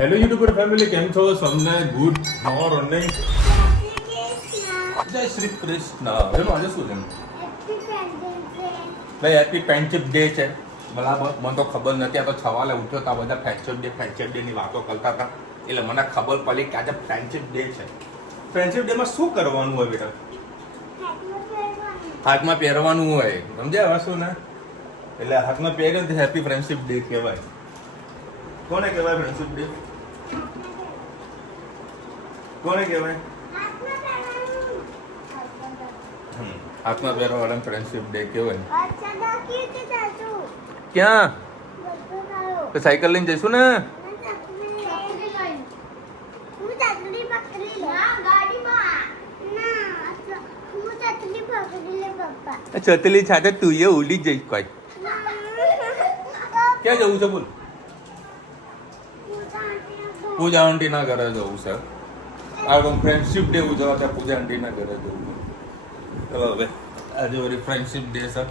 Hello YouTuber family, કેમ છો? સૌને ગુડ મોર્નિંગ. જય શ્રી કૃષ્ણ. એનું આજે શું છે ભાઈ? હેપી ફ્રેન્ડશિપ ડે છે, બરાબર. મને તો ખબર નથી. આ તો સવારે ઉઠ્યો તો આ બધા ફ્રેન્ડશિપ ડે ની વાતો કરતા હતા, એટલે મને ખબર પડી કે આજે ફ્રેન્ડશિપ ડે છે. ફ્રેન્ડશિપ ડે માં શું કરવાનું હોય બેટા? હાથમાં પહેરવાનું હોય, સમજ્યા? હવે શું ને, એટલે હાથમાં પહેરે ને હેપી ફ્રેન્ડશિપ ડે કહેવાય. કોને કહેવાય ફ્રેન્ડશિપ ડે? કોને કહેવાય? હાથમાં પહેરવા વાળા ફ્રેન્ડશિપ ડે કહેવાય. ક્યાં? તો સાયકલ લઈને જઈશું ને. ચતલી સાથે તું એ ઉડી જઈશ. કોઈ ક્યાં જવું છે બોલ? પૂજા આંટી ના ઘરે જવું છે. આ ફ્રેન્ડશિપ ડે ઉજવવા ત્યાં પૂજા આંટી ના ઘરે જવું. ચલો હવે આજે વળી ફ્રેન્ડશિપ ડે છે.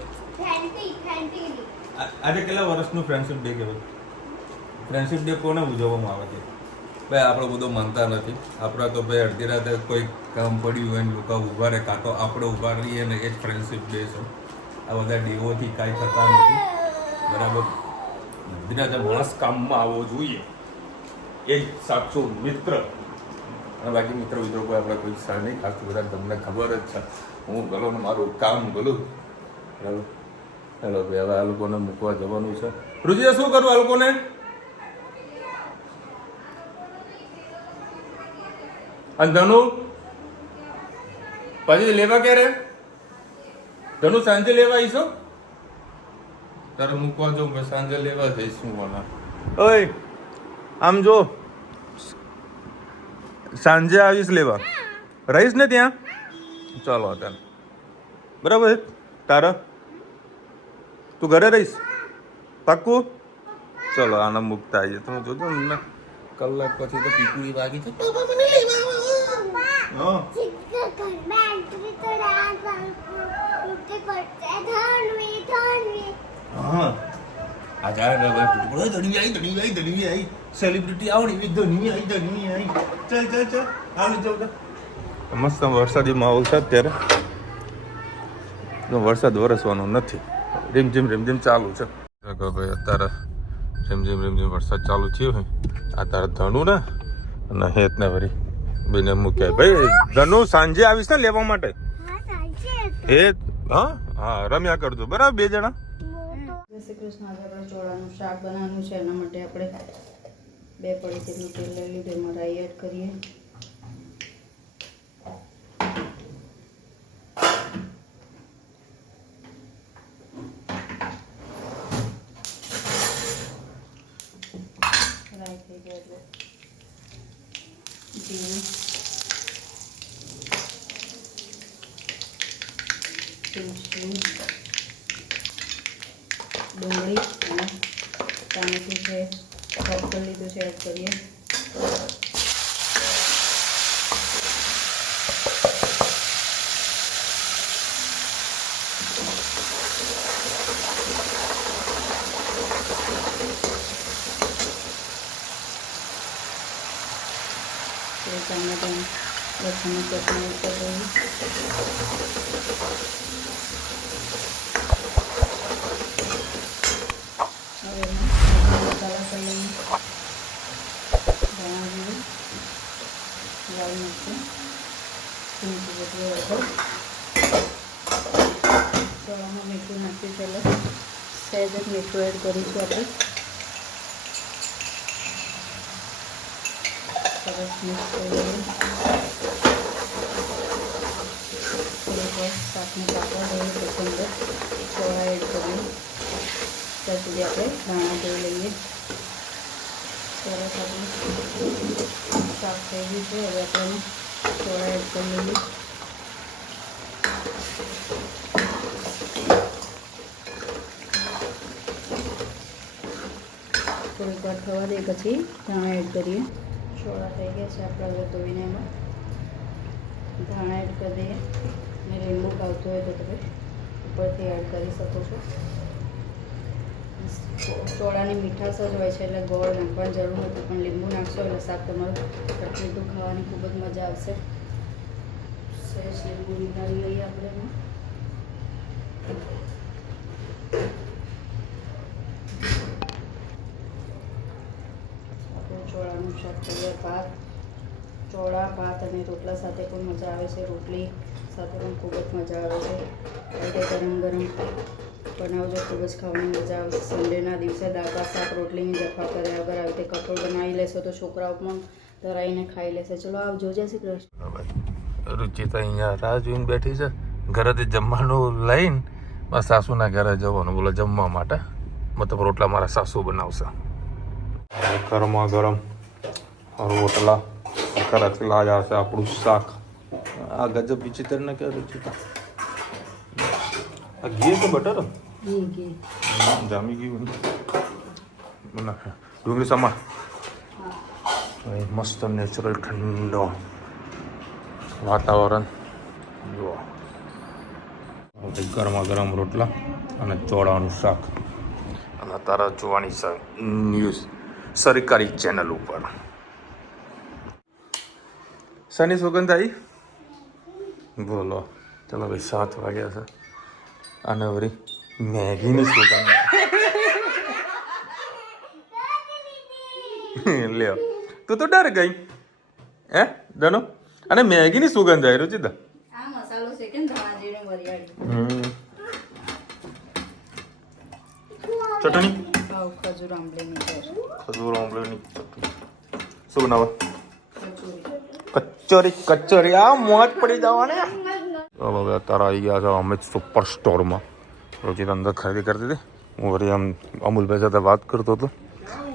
આજે કેટલા વર્ષનું ફ્રેન્ડશિપ ડે કહેવાય? ફ્રેન્ડશિપ ડે કોને ઉજવવામાં આવે છે ભાઈ? આપણે બધું માનતા નથી. આપણે તો ભાઈ અડધી રાતે કોઈ કામ પડ્યું હોય ને લોકો ઊભા રહે, કાં તો આપણે ઊભા રહીએ ને એ જ ફ્રેન્ડશિપ ડે છે. આ બધા ડેઓથી કાંઈ થતા નથી, બરાબર. અડધી રાતે માણસ કામમાં આવવો જોઈએ, એ જ સાચો મિત્ર. અને બાકી મિત્રો કોઈ આપણે કોઈ સર નહીં, ખાસ બધા તમને ખબર જ છે. હું ગલો ને મારું કામ ગલું. હેલો હેલો ભાઈ, હવે આ લોકોને મૂકવા જવાનું છે. રુચિયા શું કરું આ લોકોને? અને ધનુ પછી લેવા ક્યારે? ધનુ સાંજે લેવા આવીશો? તારે મૂકવા જાઉં, સાંજે લેવા જઈશું. મને ઓય આમ જો, સાંજે આવીશ લેવા. રહીશ ને ત્યાં? ચાલો અત્યારે બરાબર. તારા તું ઘરે રહીશ? પાક્કું? ચલો આને મૂકતા આવીએ. તમે જોજો ને, કલાક પછી તો પીપુડી વાગી છે. સેલિબ્રિટી આવડી ધની આવી. ચાલ હાલ જાઉં. મસ્ત વરસાદી માહોલ છે અત્યારે. વરસાદ વરસવાનો નથી, રીમઝીમ ચાલુ છે ભાઈ. અત્યારે રીમઝીમ વરસાદ ચાલુ થયો હોય. આ તારા ધનુ ને અને હેત ને વરી બેને મૂક્યા. ભાઈ ધનુ સાંજે આવીશ ને લેવા માટે? હેત હા રમ્યા કરજો, બરાબર બે જણા. જય શ્રી કૃષ્ણ. આજે આપણે ચોળાનું શાક બનાવવાનું છે. એના માટે આપણે 2 પડી જેટલું તેલ લઈ લીધું. એમાં રાઈ એડ કરીએ. રાઈ થઈ ગયા એટલે જીરું, ડુંગળી અને ટામેટું છે ચોપ કરી લીધું છે, એડ કરીએ. ટામેટા લસણની ચટણી એડ કરી દઈએ. મસાલા કરી લઈએ. ધાણા જીરું, લાલ મરચું, ચમચી જેટલું હળદર. ચોળામાં મીઠું નાખ્યું છે એટલે સહેજ જ મીઠું એડ કરીશું આપણે. સરસ મિક્સ કરી લઈએ. થોડીક વાર શાકને પાકવા દઈએ પછી અંદર ચોળા એડ કરીએ. ત્યાં સુધી આપણે ધાણા ધોઈ લઈએ. સરસ આપણું શાક થઈ ગયું છે. હવે આપણે ચોળા એડ કરી લઈએ. થોડીક વાર થવા દઈએ પછી ધાણા એડ કરીએ. ચોળા થઈ ગયા છે આપણે. હવે ધોઈને એમાં ધાણા એડ કરી દઈએ. અને લીંબુ ભાવતું હોય તો તમે ઉપરથી એડ કરી શકો છો. ચોળાની મીઠાશ જ હોય છે એટલે ગોળ નાખવાની જરૂર નથી, પણ લીંબુ નાખવા નાખશો એટલે શાક તમારું કટલેટું ખાવાની ખૂબ જ મજા આવશે. સરસ લીંબુ નીકાળી લઈએ આપણે એમાં. આપણું ચોળાનું શાક તૈયાર. ચોળા ભાત અને રોટલા સાથે પણ મજા આવે છે, રોટલી સાથે પણ ખૂબ જ મજા આવે છે. એટલે ગરમ ગરમ બનાવજો, ખૂબ જ ખાવાની મજા આવશે. સન્ડેના દિવસે દાળ ભાત શાક રોટલીની જફા કર્યા વગર આવી રીતે કઠોળ બનાવી લેશો તો છોકરાઓ પણ ધરાઈને ખાઈ લેશે. ચલો આવજો, જય શ્રી કૃષ્ણ. રુચિતા અહીંયા રાહ જોઈને બેઠી છે. ઘરેથી જમવાનું લઈને મારા સાસુના ઘરે જવાનું બોલો જમવા માટે. મતલબ રોટલા મારા સાસુ બનાવશે. ગરમા ગરમ રોટલા કરાથી લાયા છે. આપણું શાક આ ગજબ વિચિત્ર ને કે રુચિતા આ ઘી કે બટર ઘી જામી ગયું ડુંગળી સમા મસ્ત નેચરલ ઠંડો વાતાવરણ જુઓ. ગરમા ગરમ રોટલા અને ચોળાનું શાક અને તારા જોવાની છે ન્યૂઝ સરકારી ચેનલ ઉપર. શની સુગંધ આવી બોલો. ચલો ભાઈ 7 વાગ્યા છે અને વળી મેગીની સુગંધ લ્યો. તું તો ડર ગઈ હે દનો. અને મેગીની સુગંધ આવી રુચિતા. આ મસાલો છે કે ધાણા જીરું વરિયાળી ચટણી ખજૂર આંબલીની ખજૂર આંબલીની ચટણી. શું બનાવે? કચોરી. કચોરી આ મોજ પડી જવાને. ચાલો હવે અત્યારે આવી ગયા છે અમિત સુપર સ્ટોરમાં. રુચિતા અંદર ખરીદી કરતી હતી. હું વળી આમ અમૂલભાઈ સાથે વાત કરતો હતો.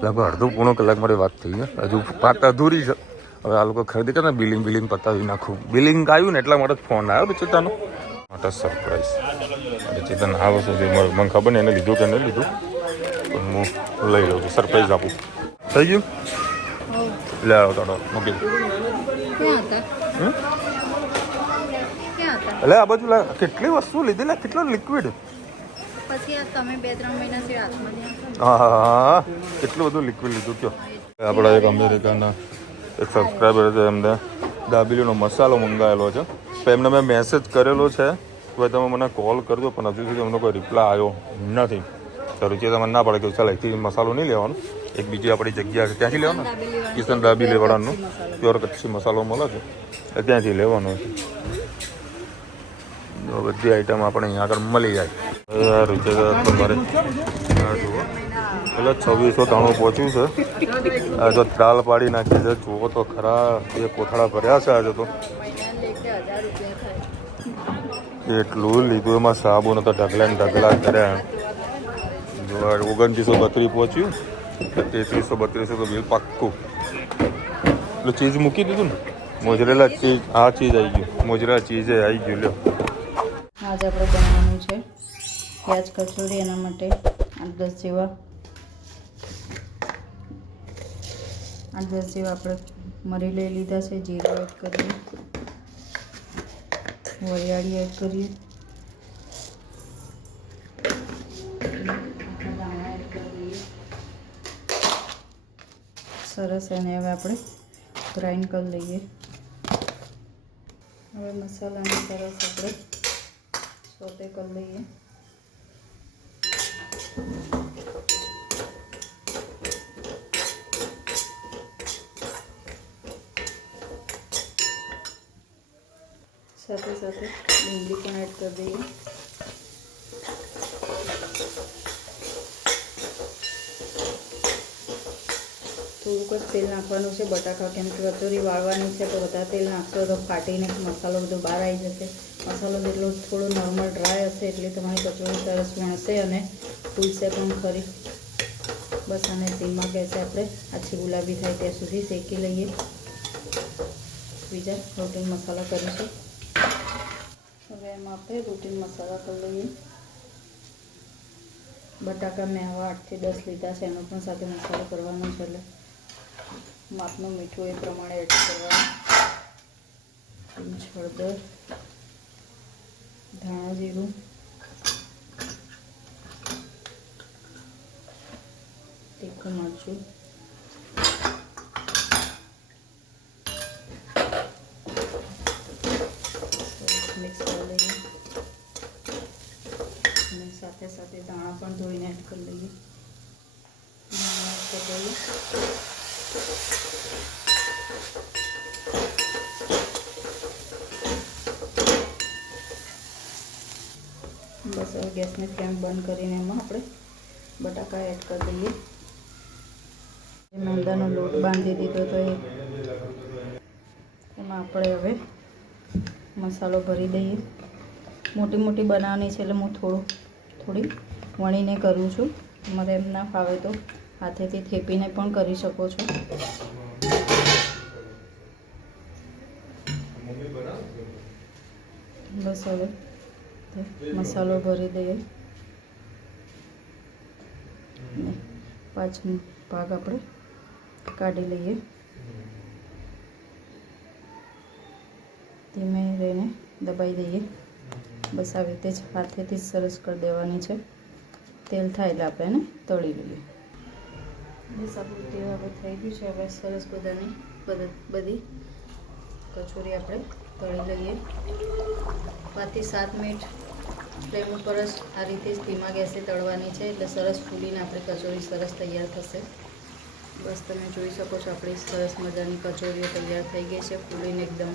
લગભગ અડધો પોણો કલાક મારી વાત થઈ ગઈ. હજુ વાત અધૂરી છે. હવે આ લોકો ખરીદી કરે ને બિલિંગ પતાવી નાખું. બિલિંગ આવ્યું ને એટલા માટે ફોન આવ્યો રુચિતાનો માટે સરપ્રાઈઝ. રુચિતાને આ વસ્તુ મને ખબર નહીં એને લીધું કે નહીં લીધું પણ હું લઈ લઉં છું. સરપ્રાઈઝ આપું. થઈ ગયું લે આવો તાડો મૂકી એટલે આ બાજુ કેટલી વસ્તુ લીધી ને કેટલો લિક્વિડ. પછી તમે 2-3 મહિનાથી હાથમાં હા કેટલું બધું લિક્વિડ લીધું કયો. આપણા એક અમેરિકાના એક સબસ્ક્રાઈબર છે એમને દાબેલીનો મસાલો મંગાવેલો છે. તો એમને મેં મેસેજ કરેલો છે ભાઈ તમે મને કોલ કરજો પણ હજુ સુધી એમનો કોઈ રિપ્લાય આવ્યો નથી. તો રુચિતા મને ના પડે કે ચાલ અહીંથી મસાલો નહીં લેવાનો, એક બીજી આપણી જગ્યા છે ત્યાંથી લેવાનો. કિશન દાબેલી વાળાનું પ્યોર કચ્છી મસાલો મળે છે એ ત્યાંથી લેવાનો છે. બધી આઈટમ આપણે અહીંયા આગળ મળી જાય. રુચિતા તમારે જુઓ એટલે 2693 પહોંચ્યું છે. આ જો દાલ પાડી નાખી છે જુઓ તો ખરા. એ કોથળા ભર્યા છે આજે તો. એટલું લીધું એમાં સાબુ તો ઢગલા ને ઢગલા કર્યા. 2932 પહોંચ્યું. 3332 તો બિલ પાક્કું. એટલે ચીઝ મૂકી દીધું ને મોજરેલા ચીઝ. આ ચીઝ આવી ગયું મોજરેલા ચીઝ આવી ગયું. લ્યો આજે આપણે બનાવવાનું છે પ્યાજ કચોરી. એના માટે 8-10 જેવા આપણે મરી લઈ લીધા છે. જીરું એડ કરીએ, વરિયાળી એડ કરીએ, દાણા એડ કરીએ. સરસ એને હવે આપણે ગ્રાઇન્ડ કરી લઈએ. હવે મસાલાને સરસ આપણે સોતે કરી લઈએ. સાથે સાથે ડુંગળી પણ એડ કરી દઈએ. થોડુંક જ તેલ નાખવાનું છે બટાકા કેમ કે કચોરી વાળવાની છે તો વધારે તેલ નાખશો તો ફાટીને મસાલો બધો બહાર આવી જશે. મસાલો જેટલો થોડો નોર્મલ ડ્રાય હશે એટલે તમારી કચોરી સરસ વણશે અને ફૂલશે પણ ખરી. બસ આને સીમમાં ગેસે આપણે આછી ગુલાબી થાય ત્યાં સુધી શેકી લઈએ. બીજા રૂટીન મસાલા કરીશું. હવે એમાં આપણે રૂટીન મસાલા કરી લઈએ. બટાકા મેં આવા 8 થી 10 લીધા છે. એનો પણ સાથે મસાલો કરવાનો છે એટલે માપનું મીઠું એ પ્રમાણે એડ કરવાનું. હળદર, ધાણા જીરું, તીખું મરચું, ગેસની ફ્લેમ બંધ કરીને એમાં આપણે બટાકા એડ કરી દઈએ. મેંદાનો લોટ બાંધી દીધો તો એમાં આપણે હવે મસાલો ભરી દઈએ. મોટી મોટી બનાવવાની છે એટલે હું થોડી વણીને કરું છું. તમારે એમ ના ફાવે તો હાથેથી થેપીને પણ કરી શકો છો. બસ હવે મસાલો ભરી દઈએ. 5 ભાગ આપણે કાઢી લઈએ. ધીમે રહીને દબાઈ દઈએ. બસ આવી રીતે જ હાથેથી સરસ કરી દેવાની છે. તેલ થાય એટલે આપણે એને તળી લઈએ. બસ આપણું તેલ હવે થઈ ગયું છે. હવે સરસ બધી કચોરી આપણે તળી લઈએ. 5 થી 7 મિનિટ ફ્લેમ ઉપર જ આ રીતે જ ધીમા ગેસે તળવાની છે એટલે સરસ ફૂલીને આપણી કચોરી સરસ તૈયાર થશે. બસ તમે જોઈ શકો છો આપણી સરસ મજાની કચોરીઓ તૈયાર થઈ ગઈ છે. ફૂલીને એકદમ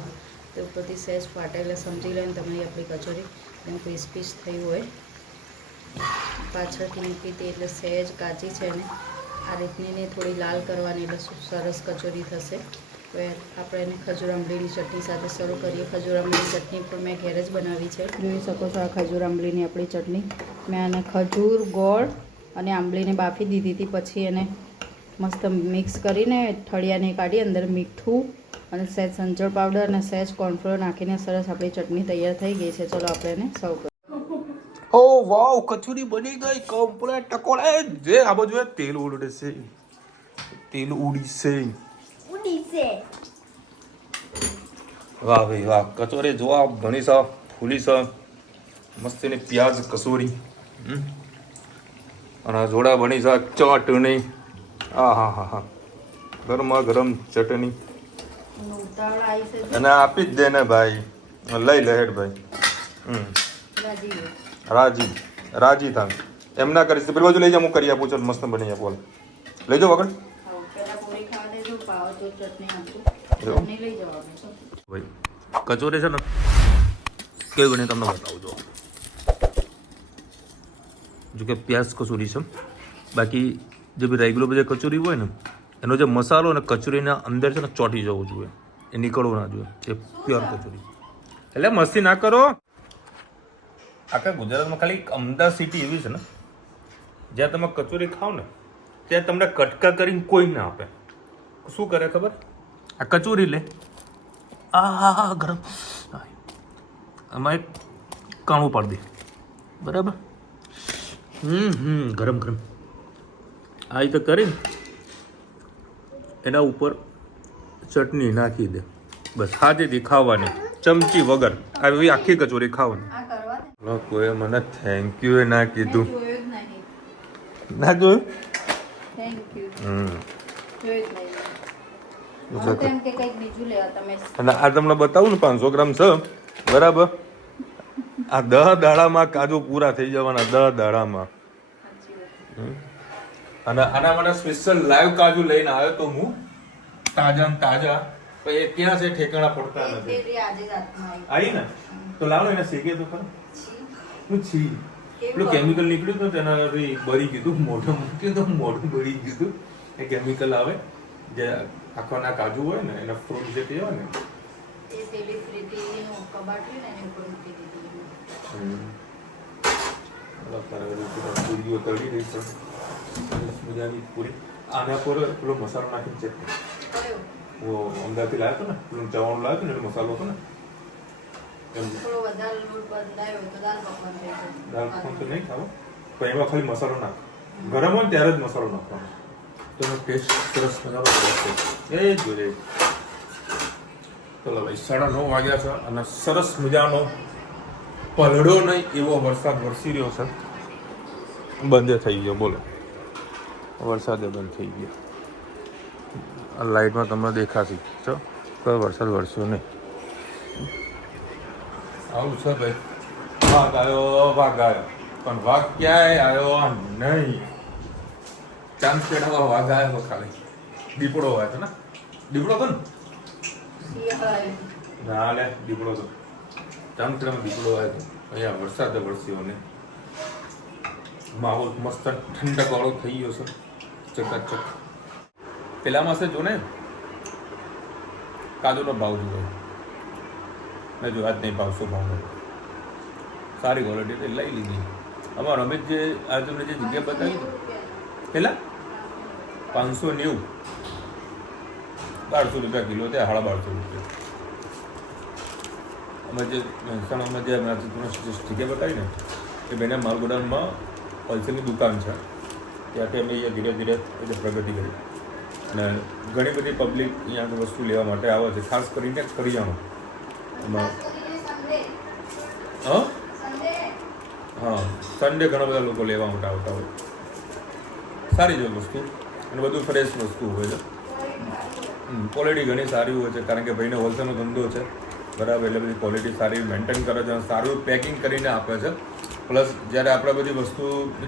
તે ઉપરથી સહેજ ફાટે એટલે સમજી લો ને તમારી આપણી કચોરી એકદમ ક્રિસ્પી થઈ હોય. પાછળથી મૂકી હતી એટલે સહેજ કાચી છે ને આ રીતની થોડી લાલ કરવાની એટલે સરસ કચોરી થશે. હવે આપણે એને ખજૂર આંબલીની ચટણી સાથે સર્વ કરીએ. ખજૂર આંબલીની ચટણી પણ મેં ઘેર જ બનાવી છે. જોઈ શકો છો આ ખજૂર આંબલીની આપણી ચટણી. મેં આને ખજૂર, ગોળ અને આંબલીને બાફી દીધી હતી. પછી એને મસ્ત મિક્સ કરીને ઠળિયાને કાઢી અંદર મીઠું અને સહેજ સંચળ પાવડર અને સહેજ કોર્નફ્લોર નાખીને સરસ આપણી ચટણી તૈયાર થઈ ગઈ છે. ચલો આપણે એને સર્વ કરીએ. ઓ વાવ, કચોરી બની ગઈ કમ્પ્લીટ ટકોરે. જે આ બાજુ તેલ ઉડે છે, તેલ ઉડી છે. વાહ ભાઈ વાહ, કચોરી જોવા બની છે, ફૂલી છે મસ્ત. એની પ્યાજ કસોરી અને જોડા બની છે ચટણી. આ હા હા હા, ગરમા ગરમ ચટણી. અને આપી જ દે ને ભાઈ, લઈ લે હેડ ભાઈ. રાજી થાય એમ ના કરીશ. પેલી બાજુ લઈ જા, હું કરી આપું. ચાલ મસ્ત બની આપો. લઈ જાઓ આગળ ભાઈ. કચોરી છે ને કેવી બની તમને બતાવું છો. જો કે પ્યાજ કચોરી છે. બાકી જે બી રેગ્યુલર બધી કચોરી હોય ને એનો જે મસાલો ને કચોરીના અંદર છે ને ચોંટી જવો જોઈએ, એ નીકળવું ના જોઈએ. એ પ્યોર કચોરી. એટલે મસ્તી ના કરો. આખા ગુજરાતમાં ખાલી અમદાવાદ સિટી એવી છે ને જ્યાં તમે કચોરી ખાઓ ને ત્યાં તમને કટકા કરીને કોઈ ના આપે. શું કરે ખબર? આ કચોરી લે, આ ગરમ, આમાં એક કાણું પાડી દે, બરાબર? ગરમ ગરમ આ રીતે કરીને એના ઉપર ચટણી નાખી દે. બસ હાથેથી ખાવાની, ચમચી વગર આવી આખી કચોરી ખાવાની. કોઈ મને થેન્ક યુ ના કીધું. ના જોયું? અને આ તમને બતાવું ને 500 ગ્રામ છે, બરાબર? આ 10 દાડામાં કાજુ પૂરા થઈ જવાના, 10 દાડામાં. અને આના માટે સ્પેશિયલ લાઈવ કાજુ લઈને આવ્યો તો હું, તાજા તાજા. એ ક્યાં છે ઠેકાણા પડતા નથી. આવી ને તો લાવો એને શેકે તો ખરું. છી પેલું કેમિકલ નીકળ્યું તો તેનાથી બળી ગયું, મોઢું મૂક્યું તો મોઢું બળી ગયું. એ કેમિકલ આવે જે આખાના કાજુ હોય ને એના ફ્રૂટ જે કહેવાય ને પૂરીઓ તળી રહી છે મજાની પૂરી. આના પર પેલો મસાલો નાખીને ચટણી અમદાવાદથી લાવ્યો હતો ને, પેલું ચવાણું લાવ્યો હતો ને, એટલે મસાલો હતો ને. દાળ પકવાન તો નહીં ખાવો, પણ એમાં ખાલી મસાલો નાખ. ગરમ હોય ત્યારે જ મસાલો નાખવાનો, તો એનો ટેસ્ટ સરસ મજાનો રહેશે. એ જોઈએ. ચલો ભાઈ, 9:30 વાગ્યા છે અને સરસ મજાનો પલળો નહીં એવો વરસાદ વરસી રહ્યો છે. બંધ થઈ ગયો, બોલો. વરસાદ બંધ થઈ ગયો. આ લાઇટમાં તમને દેખાશે છો કોઈ વરસાદ વરસ્યો નહીં. આવું છે ભાઈ. વાઘ આવ્યો પણ વાઘ ક્યાંય આવ્યો નહીં. ચાંદ પેડામાં વાઘ આવ્યો ખાલી. દીપડો હોય છે ને, દીપડો હતો ને, ના લે દીપડો તો ચાંદ પેડામાં દીપડો આવ્યો. અહીંયા વરસાદ વરસ્યો ને માહોલ મસ્ત ઠંડક વાળો થઈ ગયો છે ચકાચક. પેલામાં છે જો ને કાજુનો ભાવ જુઓ મેં જો આજ નહીં ભાવ શું ભાવ સારી ક્વોલિટી લઈ લીધી. અમારો અમિત જે આ તમને જે જગ્યા બતાવી પેલા 590 1200 રૂપિયા કિલો તે 1250 રૂપિયા. અમે જે મહેસાણામાં જે જગ્યા બતાવી ને એ બેના માલ ગોડાઉનમાં હોલસેલની દુકાન છે ત્યાંથી અમે અહીંયા ધીરે ધીરે પ્રગતિ કરી અને ઘણી બધી પબ્લિક અહીંયા વસ્તુ લેવા માટે આવે છે, ખાસ કરીને કરિયાણું. એમાં હા સન્ડે ઘણા બધા લોકો લેવા માટે આવતા હોય. સારી જ વસ્તુ અને બધું ફ્રેશ વસ્તુ હોય છે. ક્વોલિટી ઘણી સારી હોય છે કારણ કે ભાઈને હોલસેલનો ધંધો છે બરાબર, એટલે બધી ક્વોલિટી સારી મેન્ટેન કરે છે, સારું પેકિંગ કરીને આપે છે. પ્લસ જ્યારે આપણે બધી વસ્તુ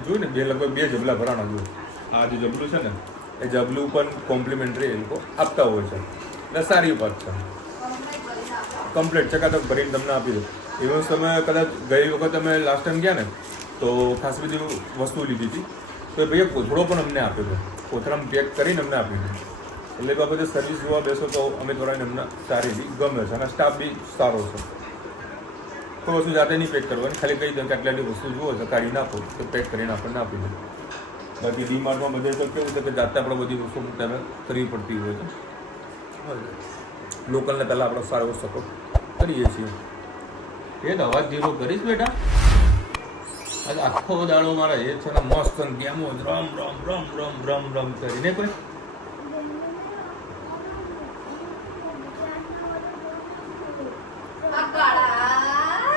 જોયું ને લગભગ 2 જબલા ભરાણા જોયું. આ જે જબલું છે ને એ જબલું પણ કોમ્પ્લિમેન્ટરી એ લોકો આપતા હોય છે એટલે સારી વાત છે. કમ્પ્લીટ ચકાચક ભરીને તમને આપી દો. એવું તમે કદાચ ગઈ વખત તમે લાસ્ટ ટાઈમ ગયા ને તો ખાસ બધી વસ્તુ લીધી હતી તો એ ભાઈએ કોથળો પણ અમને આપ્યો હતો, કોથળામાં પેક કરીને અમને આપી દીધું. એટલે બાબતે સર્વિસ જોવા બેસો તો અમે થોડા અમને સારી બી ગમે છે અને સ્ટાફ બી સારો છે. કોઈ વસ્તુ જાતે નહીં પેક કરવાની, ખાલી કહી દો કે આટલી વસ્તુ જુઓ છે કાઢી નાખો તો પેક કરીને આપણને આપી દો. બાકી ડીમાર્ટમાં બધે તો કેવું છે કે જાતે આપણે બધી વસ્તુ તમે કરવી પડતી હોય છે. લોકલને પહેલાં આપણે સારો એવો સપોર્ટ કરીએ છીએ. એ તો અવાજ ધીરો કરીશ બેટા. આજે આખો દાડો મારા એ છે ને મસ્ત ગેમો રમ રમ રમ રમ રમ રમ કરીને કોઈ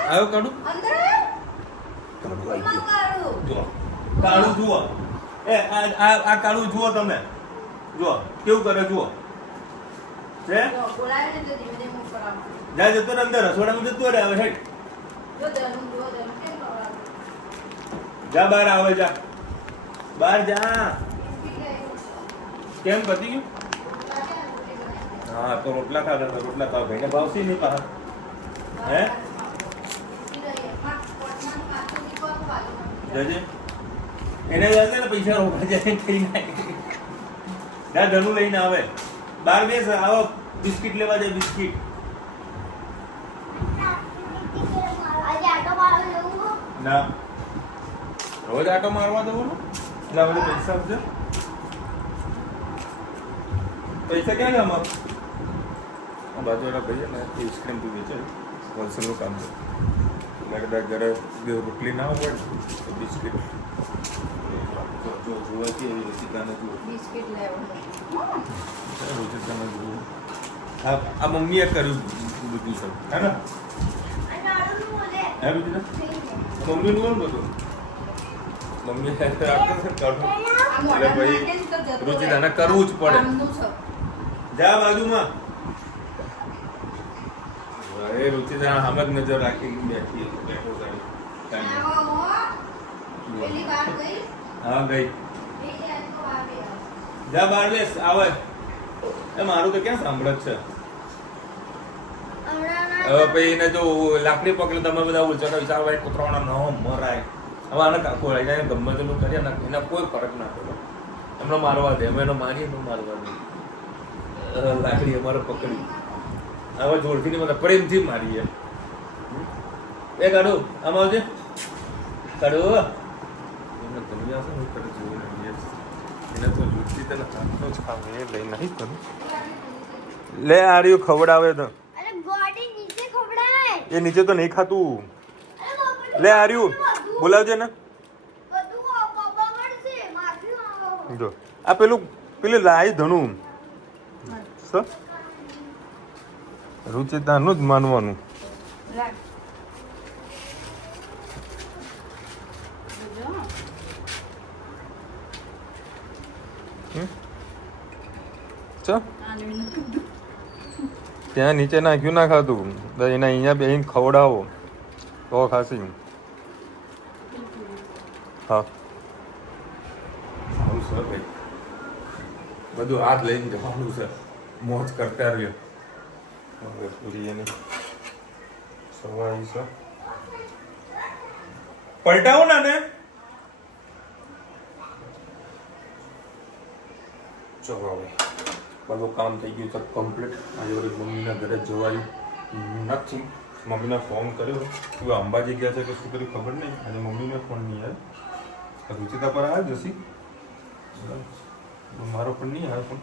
આવ્યો કાઢું કાળું જુઓ એ આ કાળું જુઓ તમે જુઓ કેવું કરે જુઓ છે જા જતો ને અંદર રસોડામાં જતો રહે હવે હેઠ જા બહાર આવે જા બહાર જા કેમ પતી ગયું? હા તો રોટલા ખાધા હતા રોટલા ખાવા ભાઈને ભાવશી નહીં પાછા હે જજે એને જશે ને પૈસા રોકા જાય થઈ નાખે જા ધનું લઈને આવે બહાર બેસ આવો બિસ્કિટ લેવા જાય બિસ્કિટ ના રોજ આટો મારવા દેવાનો એટલે બધું પૈસા આપશે પૈસા ક્યાં ગયા અમારું આ બાજુવાળા ભાઈ ને આઈસ્ક્રીમ પી વેચે હોલસેલનું કામ છે એટલે કદાચ ઘરે બે રોટલી ના હોય તો બિસ્કિટ જોવાથી એવી રસિકાને જુઓ બિસ્કિટ લેવાનું રસિકાને જુઓ આ મમ્મીએ કર્યું બધું સર હે ને હે બીજું મમ્મીનું કોણ બધું મમ્મી એટલે ભાઈ રુચિતાને કરવું જ પડે જા બાજુમાં એ રુચિતા આમ જ નજર રાખી બેઠી બેઠો હા ગઈ જા બાર બેસ આવે એ મારું તો ક્યાં સાંભળે છે હવે પછી એને જો લાકડી પકડે તમે બધા ઉલચા વિચાર ભાઈ કૂતરાનો ન મરાય હવે આને કાકો એને ગમે તેનું કરીએ ને એના કોઈ ફરક ના પડે એમને મારવા દે અમે એને મારીએ તો મારવા દે લાકડી અમારે પકડી હવે જોરથી નહીં મને પ્રેમથી મારીએ એ કાઢો આમ આવજે કાઢો એને તમે આવશે ને કરે જોઈ એને તો જોરથી તને કાઢતો જ ખાવ એ લઈ નહીં કરું લે આ રહ્યું ખવડાવે તો એ નીચે તો નહીં ખાતું લે આ રહ્યું બોલાવજે ને જો આ પેલું લાઈ ધણું રુચિતાનું જ માનવાનું ત્યાં નીચે નાખ્યું ના ખાતું એના અહીંયા બેહીને ખવડાવો તો ખાસી હા આવું સર ભાઈ બધું હાથ લઈને જવાનું છે મોજ કરતા રહ્યો પૂરી સવાઈ છે પલટાવો ને ચલો હવે બધું કામ થઈ ગયું છે કમ્પ્લીટ. આજે વળી મમ્મીના ઘરે જવાયું નથી. મમ્મીને ફોન કર્યો તું અંબાજી ગયા છે કે શું કર્યું ખબર નહીં. આજે મમ્મીને ફોન નહીં આવ્યો. રુચિતા પર આવ્યો જશી, મારો પણ નહીં આવ્યો.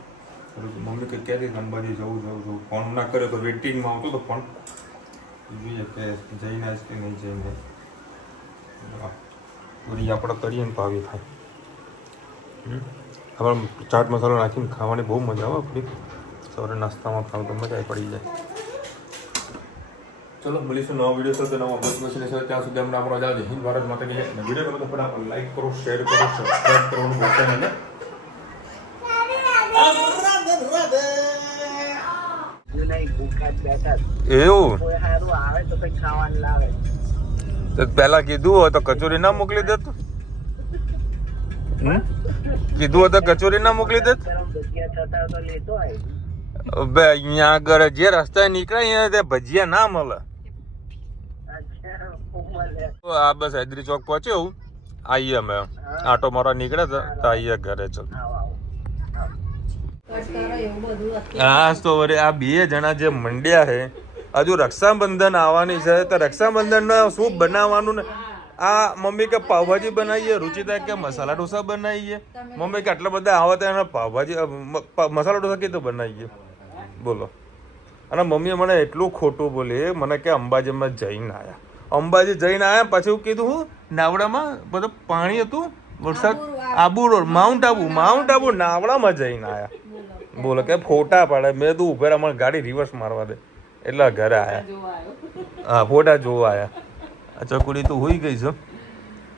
પણ મમ્મી કંઈ કહેતી અંબાજી જવું ફોન ના કર્યો તો વેઇટિંગમાં આવતો તો ફોન જોઈએ કે જઈને આવીશ કે નહીં જઈને. પૂરી આપણે કરીએ ને તો આવી થાય. આપણે ચાટ મસાલો નાખીને ખાવાની બહુ મજા આવે. આપણી સવારે નાસ્તામાં ખાવ તો મજા પડી જાય. ચલો મળીશું નવા વિડીયો સાથે નવા બસ મશીન સાથે. ત્યાં સુધી અમને આપણો જાવ હિન્દ ભારત માટે કહીએ અને વિડીયો ગમે તો ફટાફટ લાઈક કરો, શેર કરો, સબસ્ક્રાઈબ કરવાનું ભૂલતા નહીં. એવું તો પહેલા કીધું હોય તો કચોરી ના મોકલી દેત. કીધું હોય તો કચોરી ના મોકલી દેત. બે અહીંયા આગળ જે રસ્તા નીકળે અહીંયા તે ભજીયા ના મળે. આ બસ હૈદરી ચોક પહોંચ્યો આવીએ અમે. આટો મારવા નીકળે તો આવીએ ઘરે. ચલ હા તો વરે આ બે જણા જે મંડ્યા છે હજુ રક્ષાબંધન આવવાની છે તો રક્ષાબંધન શું બનાવવાનું ને. આ મમ્મી કે પાવભાજી બનાવીએ, રુચિતા કે મસાલા ઢોસા બનાવીએ. મમ્મી કે આટલા બધા આવે તો એને પાવભાજી મસાલા ઢોસા કીધું બનાવીએ બોલો. અને મમ્મીએ મને એટલું ખોટું બોલી. મને કે અંબાજીમાં જઈને આવ્યા. અંબાજી જઈને આવ્યા પછી કીધું હું નાવડામાં બધું પાણી હતું વરસાદ. આબુ રોડ માઉન્ટ આબુ નાવડામાં જઈને આવ્યા બોલો. કે ફોટા પાડે. મેં તું ઉભેરા મને ગાડી રિવર્સ મારવા દે એટલે ઘરે આવ્યા. હા ફોટા જોવા આવ્યા. આ ચકુડી તો હોઈ ગઈ છે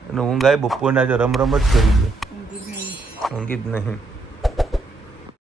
અને હું ગાય બપોરના જ રમ જ કરી છે. ઊંઘી જ નહીં.